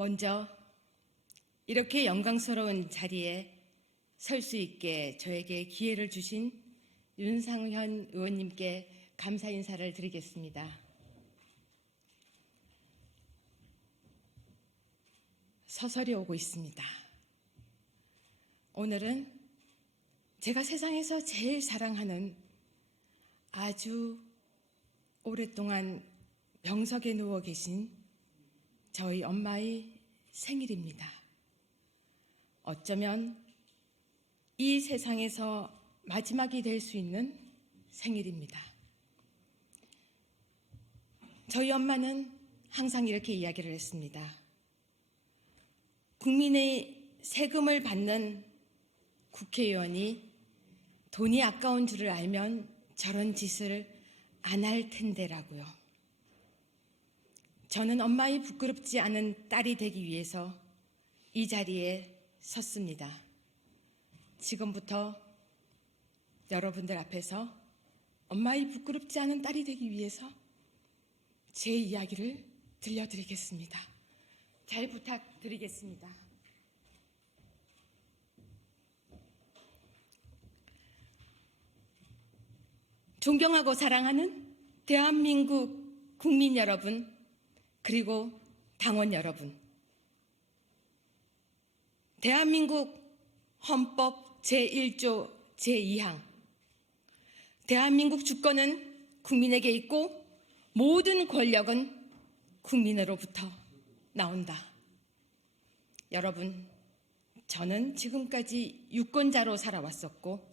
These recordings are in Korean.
먼저 이렇게 영광스러운 자리에 설 수 있게 저에게 기회를 주신 윤상현 의원님께 감사 인사를 드리겠습니다. 서설이 오고 있습니다. 오늘은 제가 세상에서 제일 사랑하는 아주 오랫동안 병석에 누워 계신 저희 엄마의 생일입니다. 어쩌면 이 세상에서 마지막이 될 수 있는 생일입니다. 저희 엄마는 항상 이렇게 이야기를 했습니다. 국민의 세금을 받는 국회의원이 돈이 아까운 줄을 알면 저런 짓을 안 할 텐데라고요. 저는 엄마의 부끄럽지 않은 딸이 되기 위해서 이 자리에 섰습니다. 지금부터 여러분들 앞에서 엄마의 부끄럽지 않은 딸이 되기 위해서 제 이야기를 들려드리겠습니다. 잘 부탁드리겠습니다. 존경하고 사랑하는 대한민국 국민 여러분, 그리고 당원 여러분. 대한민국 헌법 제1조 제2항. 대한민국 주권은 국민에게 있고 모든 권력은 국민으로부터 나온다. 여러분, 저는 지금까지 유권자로 살아왔었고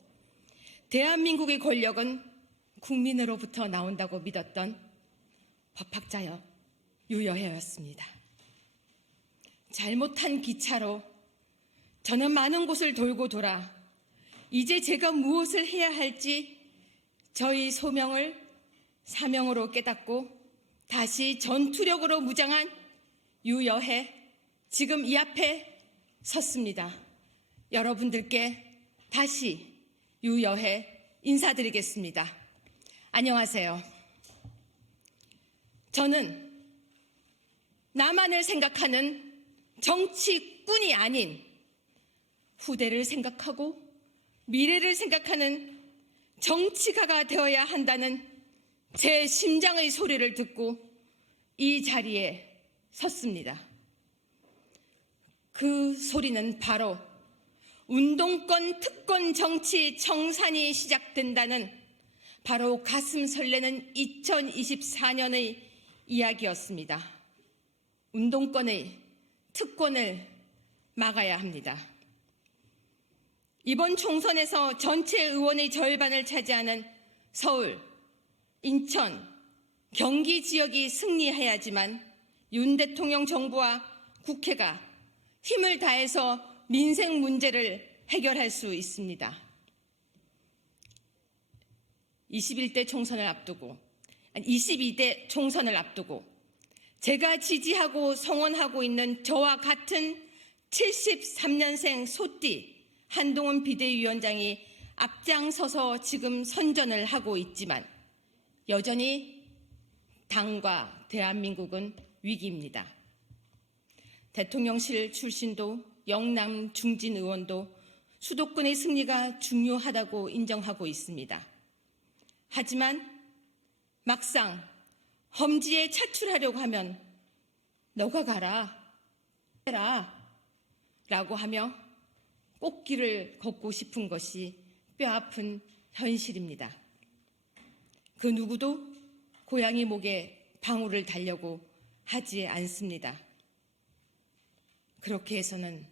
대한민국의 권력은 국민으로부터 나온다고 믿었던 법학자여 유여해였습니다. 잘못한 기차로 저는 많은 곳을 돌고 돌아 이제 제가 무엇을 해야 할지 저희 소명을 사명으로 깨닫고 다시 전투력으로 무장한 유여해 지금 이 앞에 섰습니다. 여러분들께 다시 유여해 인사드리겠습니다. 안녕하세요. 저는 나만을 생각하는 정치꾼이 아닌 후대를 생각하고 미래를 생각하는 정치가가 되어야 한다는 제 심장의 소리를 듣고 이 자리에 섰습니다. 그 소리는 바로 운동권 특권 정치 청산이 시작된다는 바로 가슴 설레는 2024년의 이야기였습니다. 운동권의 특권을 막아야 합니다. 이번 총선에서 전체 의원의 절반을 차지하는 서울, 인천, 경기 지역이 승리해야지만 윤 대통령 정부와 국회가 힘을 다해서 민생 문제를 해결할 수 있습니다. 22대 총선을 앞두고 제가 지지하고 성원하고 있는 저와 같은 73년생 소띠 한동훈 비대위원장이 앞장서서 지금 선전을 하고 있지만 여전히 당과 대한민국은 위기입니다. 대통령실 출신도 영남 중진 의원도 수도권의 승리가 중요하다고 인정하고 있습니다. 하지만 막상 험지에 차출하려고 하면 너가 가라, 해라 라고 하며 꽃길을 걷고 싶은 것이 뼈아픈 현실입니다. 그 누구도 고양이 목에 방울을 달려고 하지 않습니다. 그렇게 해서는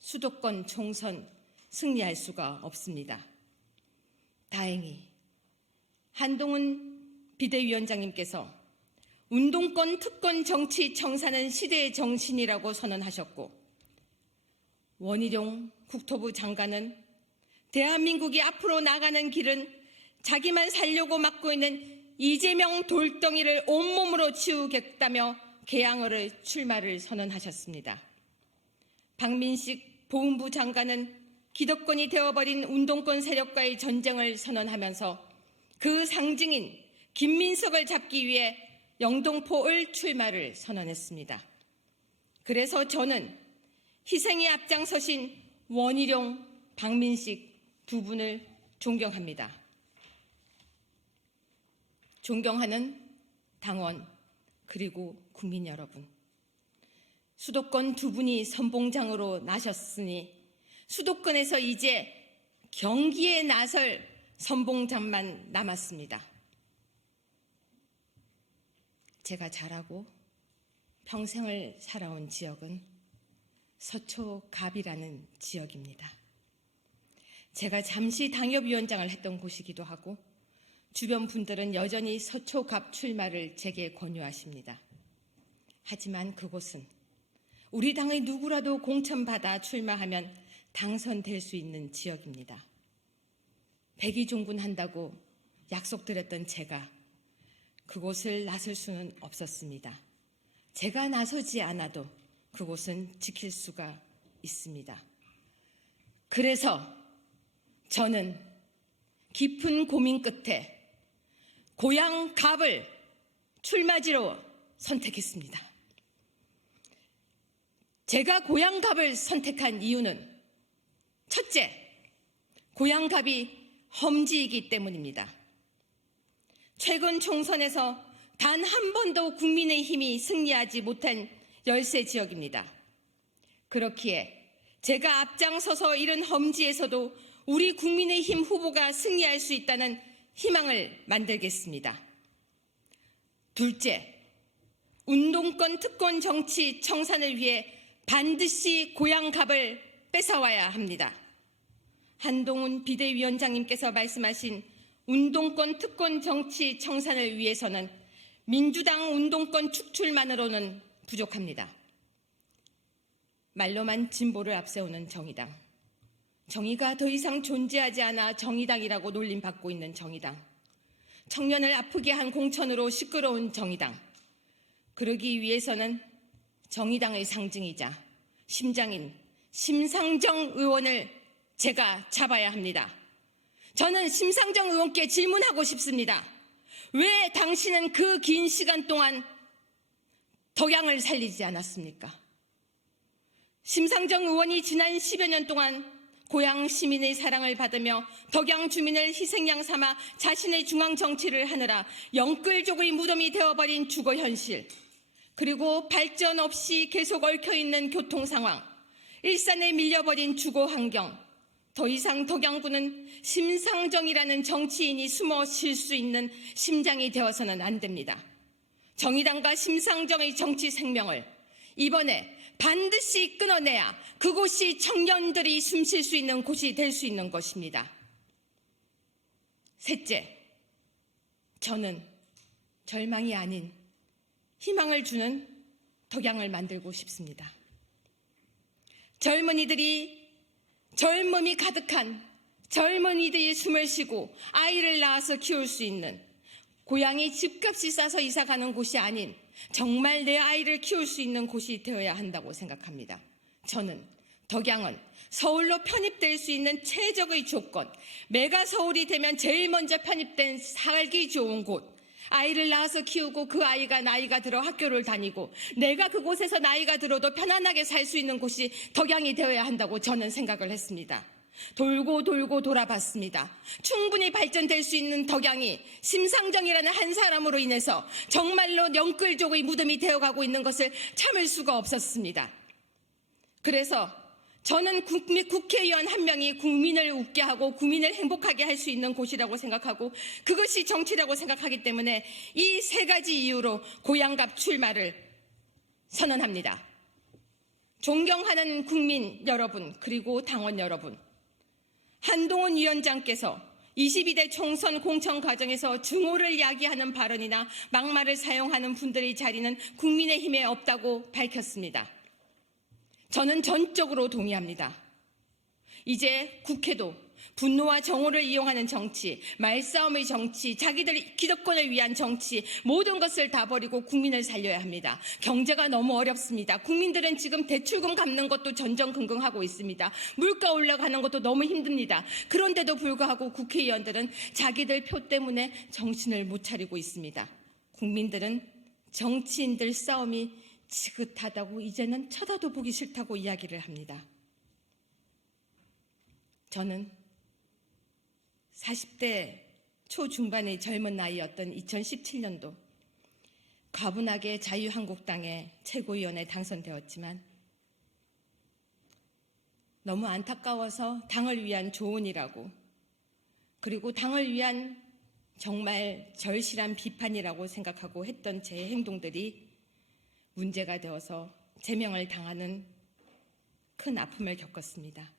수도권 총선 승리할 수가 없습니다. 다행히 한동훈 비대위원장님께서 운동권 특권 정치 청산은 시대의 정신이라고 선언하셨고 원희룡 국토부 장관은 대한민국이 앞으로 나가는 길은 자기만 살려고 막고 있는 이재명 돌덩이를 온몸으로 치우겠다며 개항을 출마를 선언하셨습니다. 박민식 보훈부 장관은 기득권이 되어버린 운동권 세력과의 전쟁을 선언하면서 그 상징인 김민석을 잡기 위해 영등포을 출마를 선언했습니다. 그래서 저는 희생에 앞장서신 원희룡, 박민식 두 분을 존경합니다. 존경하는 당원 그리고 국민 여러분, 수도권 두 분이 선봉장으로 나셨으니 수도권에서 이제 경기에 나설 선봉장만 남았습니다. 제가 자라고 평생을 살아온 지역은 서초갑이라는 지역입니다. 제가 잠시 당협위원장을 했던 곳이기도 하고 주변 분들은 여전히 서초갑 출마를 제게 권유하십니다. 하지만 그곳은 우리 당의 누구라도 공천받아 출마하면 당선될 수 있는 지역입니다. 백의종군한다고 약속드렸던 제가 그곳을 나설 수는 없었습니다. 제가 나서지 않아도 그곳은 지킬 수가 있습니다. 그래서 저는 깊은 고민 끝에 고향 갑을 출마지로 선택했습니다. 제가 고향 갑을 선택한 이유는 첫째, 고향 갑이 험지이기 때문입니다. 최근 총선에서 단 한 번도 국민의힘이 승리하지 못한 열세 지역입니다. 그렇기에 제가 앞장서서 이른 험지에서도 우리 국민의힘 후보가 승리할 수 있다는 희망을 만들겠습니다. 둘째, 운동권 특권 정치 청산을 위해 반드시 고향 갑을 뺏어와야 합니다. 한동훈 비대위원장님께서 말씀하신 운동권 특권 정치 청산을 위해서는 민주당 운동권 축출만으로는 부족합니다. 말로만 진보를 앞세우는 정의당, 정의가 더 이상 존재하지 않아 정의당이라고 놀림받고 있는 정의당, 청년을 아프게 한 공천으로 시끄러운 정의당, 그러기 위해서는 정의당의 상징이자 심장인 심상정 의원을 제가 잡아야 합니다. 저는 심상정 의원께 질문하고 싶습니다. 왜 당신은 그 긴 시간 동안 덕양을 살리지 않았습니까? 심상정 의원이 지난 10여 년 동안 고향 시민의 사랑을 받으며 덕양 주민을 희생양 삼아 자신의 중앙 정치를 하느라 영끌족의 무덤이 되어버린 주거 현실, 그리고 발전 없이 계속 얽혀있는 교통 상황, 일산에 밀려버린 주거 환경, 더 이상 덕양구는 심상정이라는 정치인이 숨어 쉴 수 있는 심장이 되어서는 안 됩니다. 정의당과 심상정의 정치 생명을 이번에 반드시 끊어내야 그곳이 청년들이 숨 쉴 수 있는 곳이 될 수 있는 것입니다. 셋째, 저는 절망이 아닌 희망을 주는 덕양을 만들고 싶습니다. 젊음이 가득한 젊은이들이 숨을 쉬고 아이를 낳아서 키울 수 있는, 고향이 집값이 싸서 이사가는 곳이 아닌 정말 내 아이를 키울 수 있는 곳이 되어야 한다고 생각합니다. 저는 덕양은 서울로 편입될 수 있는 최적의 조건, 메가 서울이 되면 제일 먼저 편입된 살기 좋은 곳, 아이를 낳아서 키우고 그 아이가 나이가 들어 학교를 다니고 내가 그곳에서 나이가 들어도 편안하게 살 수 있는 곳이 덕양이 되어야 한다고 저는 생각을 했습니다. 돌고 돌고 돌아봤습니다. 충분히 발전될 수 있는 덕양이 심상정이라는 한 사람으로 인해서 정말로 영끌족의 무덤이 되어가고 있는 것을 참을 수가 없었습니다. 그래서 저는 국회의원 한 명이 국민을 웃게 하고 국민을 행복하게 할 수 있는 곳이라고 생각하고 그것이 정치라고 생각하기 때문에 이 세 가지 이유로 고향갑 출마를 선언합니다. 존경하는 국민 여러분, 그리고 당원 여러분, 한동훈 위원장께서 22대 총선 공천 과정에서 증오를 야기하는 발언이나 막말을 사용하는 분들의 자리는 국민의힘에 없다고 밝혔습니다. 저는 전적으로 동의합니다. 이제 국회도 분노와 정오를 이용하는 정치, 말싸움의 정치, 자기들 기득권을 위한 정치, 모든 것을 다 버리고 국민을 살려야 합니다. 경제가 너무 어렵습니다. 국민들은 지금 대출금 갚는 것도 전전긍긍하고 있습니다. 물가 올라가는 것도 너무 힘듭니다. 그런데도 불구하고 국회의원들은 자기들 표 때문에 정신을 못 차리고 있습니다. 국민들은 정치인들 싸움이 지긋하다고 이제는 쳐다도 보기 싫다고 이야기를 합니다. 저는 40대 초중반의 젊은 나이였던 2017년도 과분하게 자유한국당의 최고위원에 당선되었지만 너무 안타까워서 당을 위한 조언이라고, 그리고 당을 위한 정말 절실한 비판이라고 생각하고 했던 제 행동들이 문제가 되어서 제명을 당하는 큰 아픔을 겪었습니다.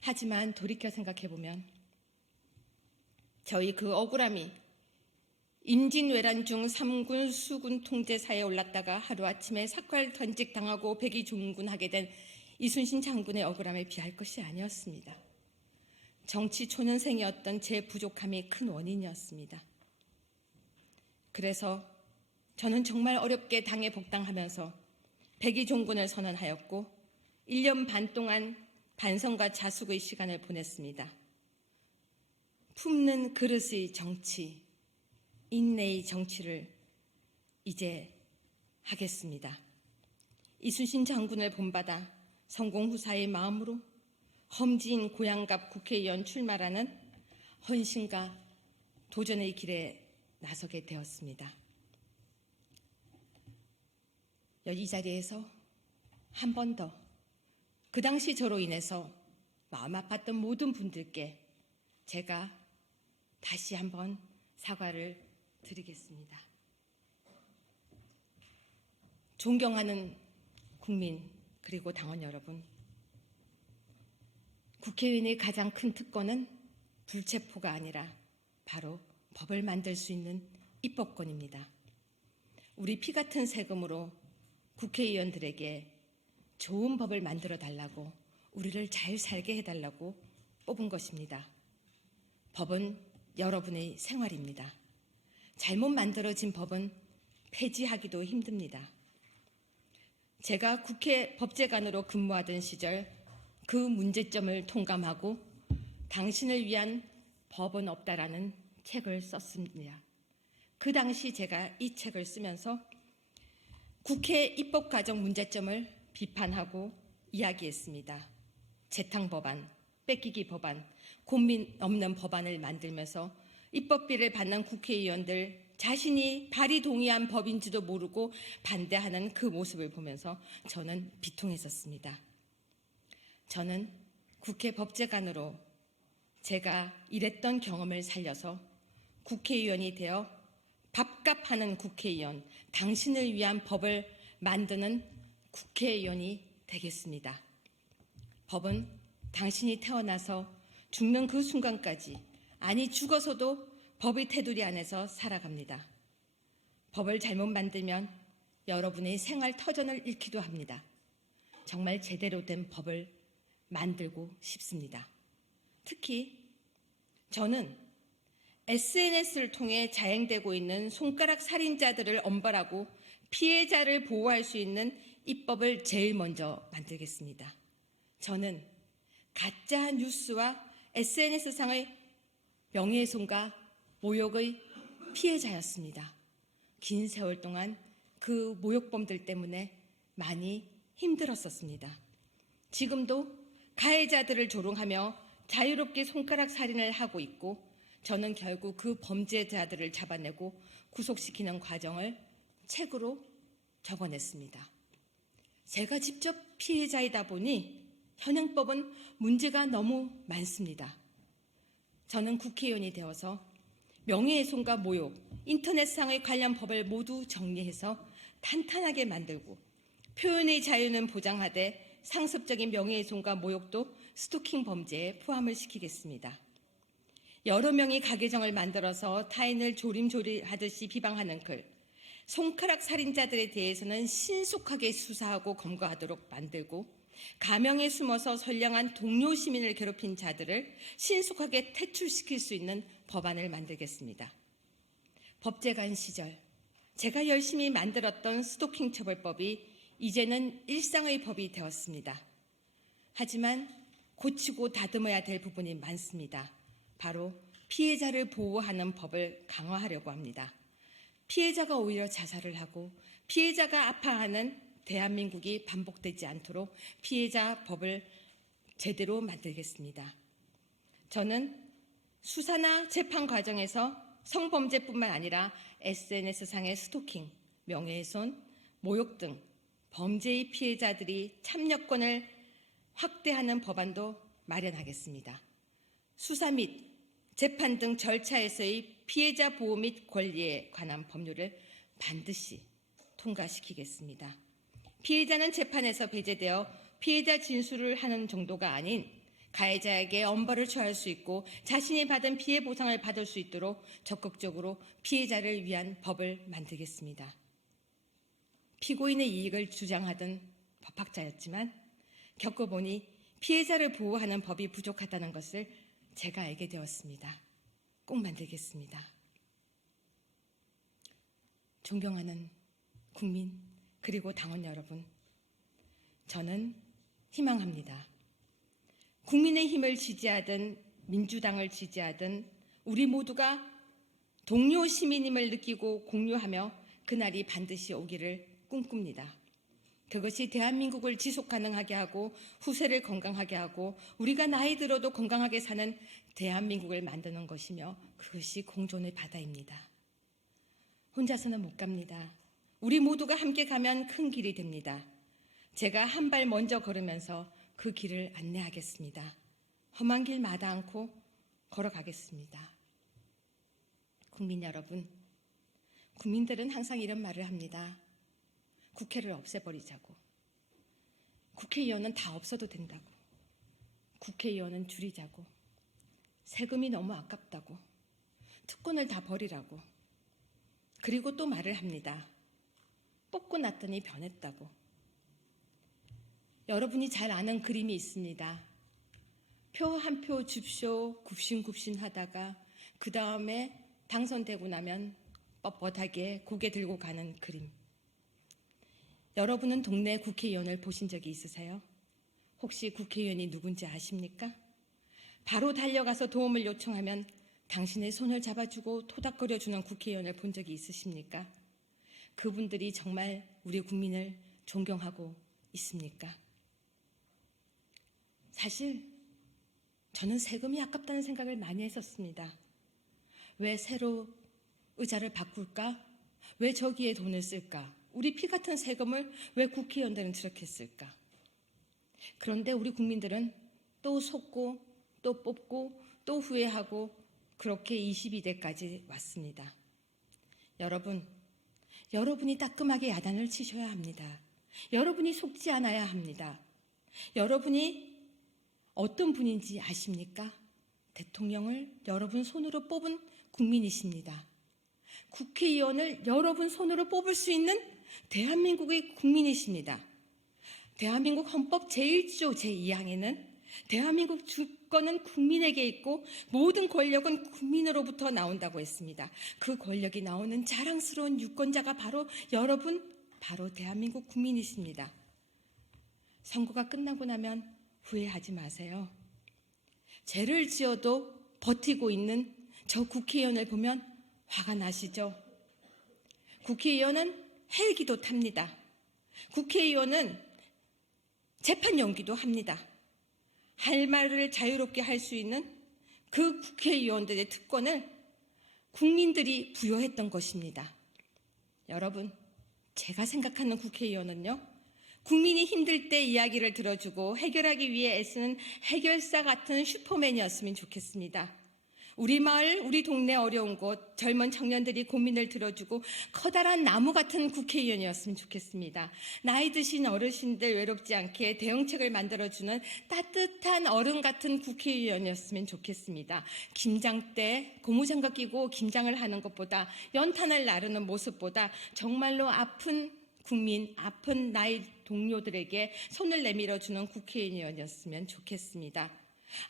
하지만 돌이켜 생각해보면 저희 그 억울함이 임진왜란 중 3군 수군 통제사에 올랐다가 하루아침에 삭발던직 당하고 백의종군하게 된 이순신 장군의 억울함에 비할 것이 아니었습니다. 정치 초년생이었던 제 부족함이 큰 원인이었습니다. 그래서 저는 정말 어렵게 당에 복당하면서 백의종군을 선언하였고 1년 반 동안 반성과 자숙의 시간을 보냈습니다. 품는 그릇의 정치, 인내의 정치를 이제 하겠습니다. 이순신 장군을 본받아 성공후사의 마음으로 험지인 고향갑 국회의원 출마라는 헌신과 도전의 길에 나서게 되었습니다. 이 자리에서 한 번 더 그 당시 저로 인해서 마음 아팠던 모든 분들께 제가 다시 한번 사과를 드리겠습니다. 존경하는 국민 그리고 당원 여러분, 국회의원의 가장 큰 특권은 불체포가 아니라 바로 법을 만들 수 있는 입법권입니다. 우리 피 같은 세금으로 국회의원들에게 좋은 법을 만들어 달라고, 우리를 잘 살게 해달라고 뽑은 것입니다. 법은 여러분의 생활입니다. 잘못 만들어진 법은 폐지하기도 힘듭니다. 제가 국회 법제관으로 근무하던 시절 그 문제점을 통감하고 당신을 위한 법은 없다라는 책을 썼습니다. 그 당시 제가 이 책을 쓰면서 국회 입법 과정 문제점을 비판하고 이야기했습니다. 재탕법안, 뺏기기 법안, 고민 없는 법안을 만들면서 입법비를 받는 국회의원들 자신이 발의 동의한 법인지도 모르고 반대하는 그 모습을 보면서 저는 비통했었습니다. 저는 국회 법제관으로 제가 일했던 경험을 살려서 국회의원이 되어 밥값하는 국회의원, 당신을 위한 법을 만드는 국회의원이 되겠습니다. 법은 당신이 태어나서 죽는 그 순간까지, 아니 죽어서도 법의 테두리 안에서 살아갑니다. 법을 잘못 만들면 여러분의 생활 터전을 잃기도 합니다. 정말 제대로 된 법을 만들고 싶습니다. 특히 저는 SNS를 통해 자행되고 있는 손가락 살인자들을 엄벌하고 피해자를 보호할 수 있는 입법을 제일 먼저 만들겠습니다. 저는 가짜 뉴스와 SNS상의 명예훼손과 모욕의 피해자였습니다. 긴 세월 동안 그 모욕범들 때문에 많이 힘들었었습니다. 지금도 가해자들을 조롱하며 자유롭게 손가락 살인을 하고 있고, 저는 결국 그 범죄자들을 잡아내고 구속시키는 과정을 책으로 적어냈습니다. 제가 직접 피해자이다 보니 현행법은 문제가 너무 많습니다. 저는 국회의원이 되어서 명예훼손과 모욕, 인터넷상의 관련 법을 모두 정리해서 탄탄하게 만들고, 표현의 자유는 보장하되 상습적인 명예훼손과 모욕도 스토킹 범죄에 포함을 시키겠습니다. 여러 명이 가계정을 만들어서 타인을 조림조리하듯이 비방하는 글, 손가락 살인자들에 대해서는 신속하게 수사하고 검거하도록 만들고, 가명에 숨어서 선량한 동료 시민을 괴롭힌 자들을 신속하게 퇴출시킬 수 있는 법안을 만들겠습니다. 법제관 시절 제가 열심히 만들었던 스토킹 처벌법이 이제는 일상의 법이 되었습니다. 하지만 고치고 다듬어야 될 부분이 많습니다. 바로 피해자를 보호하는 법을 강화하려고 합니다. 피해자가 오히려 자살을 하고 피해자가 아파하는 대한민국이 반복되지 않도록 피해자 법을 제대로 만들겠습니다. 저는 수사나 재판 과정에서 성범죄뿐만 아니라 SNS상의 스토킹, 명예훼손, 모욕 등 범죄의 피해자들이 참여권을 확대하는 법안도 마련하겠습니다. 수사 및 재판 등 절차에서의 피해자 보호 및 권리에 관한 법률을 반드시 통과시키겠습니다. 피해자는 재판에서 배제되어 피해자 진술을 하는 정도가 아닌 가해자에게 엄벌을 처할 수 있고 자신이 받은 피해 보상을 받을 수 있도록 적극적으로 피해자를 위한 법을 만들겠습니다. 피고인의 이익을 주장하던 법학자였지만 겪어보니 피해자를 보호하는 법이 부족하다는 것을 제가 알게 되었습니다. 꼭 만들겠습니다. 존경하는 국민 그리고 당원 여러분, 저는 희망합니다. 국민의힘을 지지하든 민주당을 지지하든 우리 모두가 동료 시민임을 느끼고 공유하며 그날이 반드시 오기를 꿈꿉니다. 그것이 대한민국을 지속 가능하게 하고 후세를 건강하게 하고 우리가 나이 들어도 건강하게 사는 대한민국을 만드는 것이며 그것이 공존의 바다입니다. 혼자서는 못 갑니다. 우리 모두가 함께 가면 큰 길이 됩니다. 제가 한 발 먼저 걸으면서 그 길을 안내하겠습니다. 험한 길 마다 않고 걸어가겠습니다. 국민 여러분, 국민들은 항상 이런 말을 합니다. 국회를 없애버리자고. 국회의원은 다 없어도 된다고. 국회의원은 줄이자고. 세금이 너무 아깝다고. 특권을 다 버리라고. 그리고 또 말을 합니다. 뽑고 났더니 변했다고. 여러분이 잘 아는 그림이 있습니다. 표 한 표 줍쇼 굽신굽신 하다가 그 다음에 당선되고 나면 뻣뻣하게 고개 들고 가는 그림. 여러분은 동네 국회의원을 보신 적이 있으세요? 혹시 국회의원이 누군지 아십니까? 바로 달려가서 도움을 요청하면 당신의 손을 잡아주고 토닥거려주는 국회의원을 본 적이 있으십니까? 그분들이 정말 우리 국민을 존경하고 있습니까? 사실 저는 세금이 아깝다는 생각을 많이 했었습니다. 왜 새로 의자를 바꿀까? 왜 저기에 돈을 쓸까? 우리 피 같은 세금을 왜 국회의원들은 들였을까? 그런데 우리 국민들은 또 속고 또 뽑고 또 후회하고 그렇게 22대까지 왔습니다. 여러분이 따끔하게 야단을 치셔야 합니다. 여러분이 속지 않아야 합니다. 여러분이 어떤 분인지 아십니까? 대통령을 여러분 손으로 뽑은 국민이십니다. 국회의원을 여러분 손으로 뽑을 수 있는 대한민국의 국민이십니다. 대한민국 헌법 제1조 제2항에는 대한민국 주권은 국민에게 있고 모든 권력은 국민으로부터 나온다고 했습니다. 그 권력이 나오는 자랑스러운 유권자가 바로 여러분, 바로 대한민국 국민이십니다. 선거가 끝나고 나면 후회하지 마세요. 죄를 지어도 버티고 있는 저 국회의원을 보면 화가 나시죠? 국회의원은 헬기도 탑니다. 국회의원은 재판 연기도 합니다. 할 말을 자유롭게 할 수 있는 그 국회의원들의 특권을 국민들이 부여했던 것입니다. 여러분, 제가 생각하는 국회의원은요, 국민이 힘들 때 이야기를 들어주고 해결하기 위해 애쓰는 해결사 같은 슈퍼맨이었으면 좋겠습니다. 우리 마을, 우리 동네 어려운 곳, 젊은 청년들이 고민을 들어주고 커다란 나무 같은 국회의원이었으면 좋겠습니다. 나이 드신 어르신들 외롭지 않게 대응책을 만들어주는 따뜻한 어른 같은 국회의원이었으면 좋겠습니다. 김장 때 고무장갑 끼고 김장을 하는 것보다 연탄을 나르는 모습보다 정말로 아픈 국민, 아픈 나이 동료들에게 손을 내밀어주는 국회의원이었으면 좋겠습니다.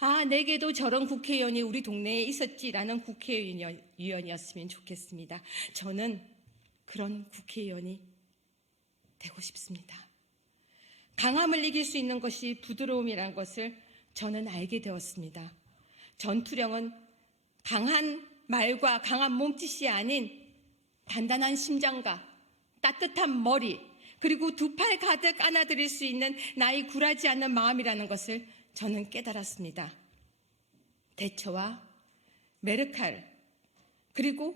아, 내게도 저런 국회의원이 우리 동네에 있었지라는 국회의원이었으면 좋겠습니다. 저는 그런 국회의원이 되고 싶습니다. 강함을 이길 수 있는 것이 부드러움이라는 것을 저는 알게 되었습니다. 전투력은 강한 말과 강한 몸짓이 아닌 단단한 심장과 따뜻한 머리, 그리고 두 팔 가득 안아드릴 수 있는 나이 굴하지 않는 마음이라는 것을 저는 깨달았습니다. 대처와 메르칼, 그리고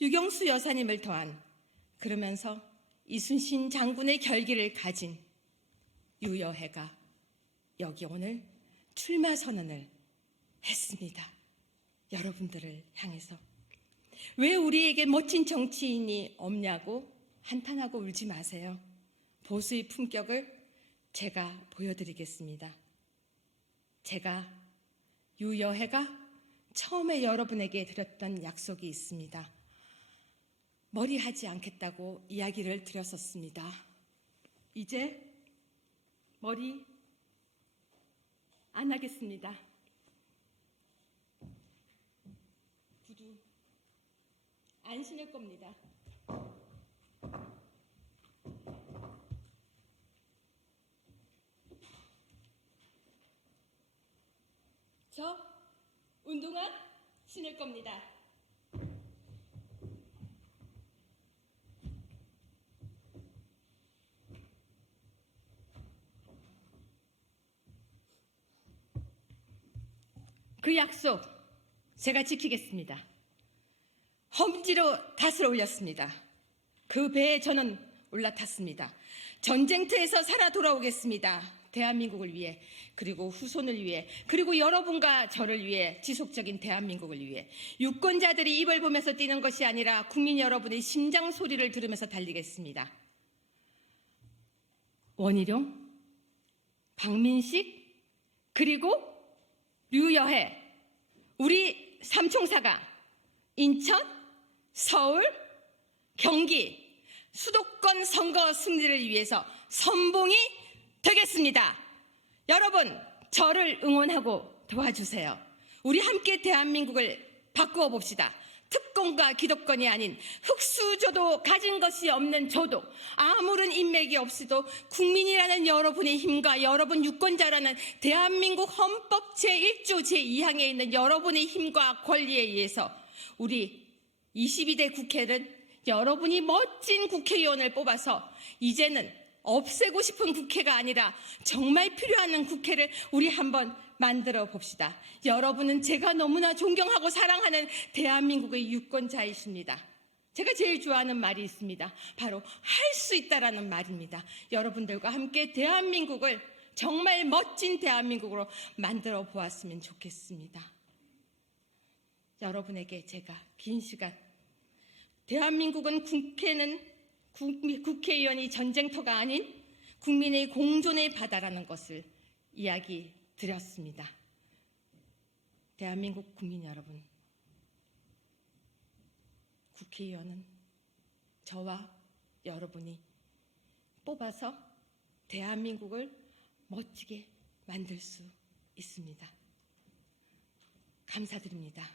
유경수 여사님을 더한, 그러면서 이순신 장군의 결기를 가진 유여해가 여기 오늘 출마 선언을 했습니다. 여러분들을 향해서. 왜 우리에게 멋진 정치인이 없냐고 한탄하고 울지 마세요. 보수의 품격을 제가 보여드리겠습니다. 제가 유여해가 처음에 여러분에게 드렸던 약속이 있습니다. 머리 하지 않겠다고 이야기를 드렸었습니다. 이제 머리 안 하겠습니다. 구두 안 신을 겁니다. 저 운동화 신을 겁니다. 그 약속 제가 지키겠습니다. 험지로 닷을 올렸습니다. 그 배에 저는 올라탔습니다. 전쟁터에서 살아 돌아오겠습니다. 대한민국을 위해, 그리고 후손을 위해, 그리고 여러분과 저를 위해, 지속적인 대한민국을 위해. 유권자들이 입을 보면서 뛰는 것이 아니라 국민 여러분의 심장 소리를 들으면서 달리겠습니다. 원희룡, 박민식, 그리고 류여해, 우리 삼총사가 인천, 서울, 경기 수도권 선거 승리를 위해서 선봉이 되겠습니다. 여러분, 저를 응원하고 도와주세요. 우리 함께 대한민국을 바꾸어 봅시다. 특권과 기득권이 아닌 흑수저도 가진 것이 없는 저도, 아무런 인맥이 없어도 국민이라는 여러분의 힘과 여러분 유권자라는 대한민국 헌법 제1조 제2항에 있는 여러분의 힘과 권리에 의해서 우리 22대 국회는 여러분이 멋진 국회의원을 뽑아서 이제는 없애고 싶은 국회가 아니라 정말 필요한 국회를 우리 한번 만들어 봅시다. 여러분은 제가 너무나 존경하고 사랑하는 대한민국의 유권자이십니다. 제가 제일 좋아하는 말이 있습니다. 바로 할 수 있다라는 말입니다. 여러분들과 함께 대한민국을 정말 멋진 대한민국으로 만들어 보았으면 좋겠습니다. 여러분에게 제가 긴 시간, 대한민국은 국회의원이 전쟁터가 아닌 국민의 공존의 바다라는 것을 이야기 드렸습니다. 대한민국 국민 여러분, 국회의원은 저와 여러분이 뽑아서 대한민국을 멋지게 만들 수 있습니다. 감사드립니다.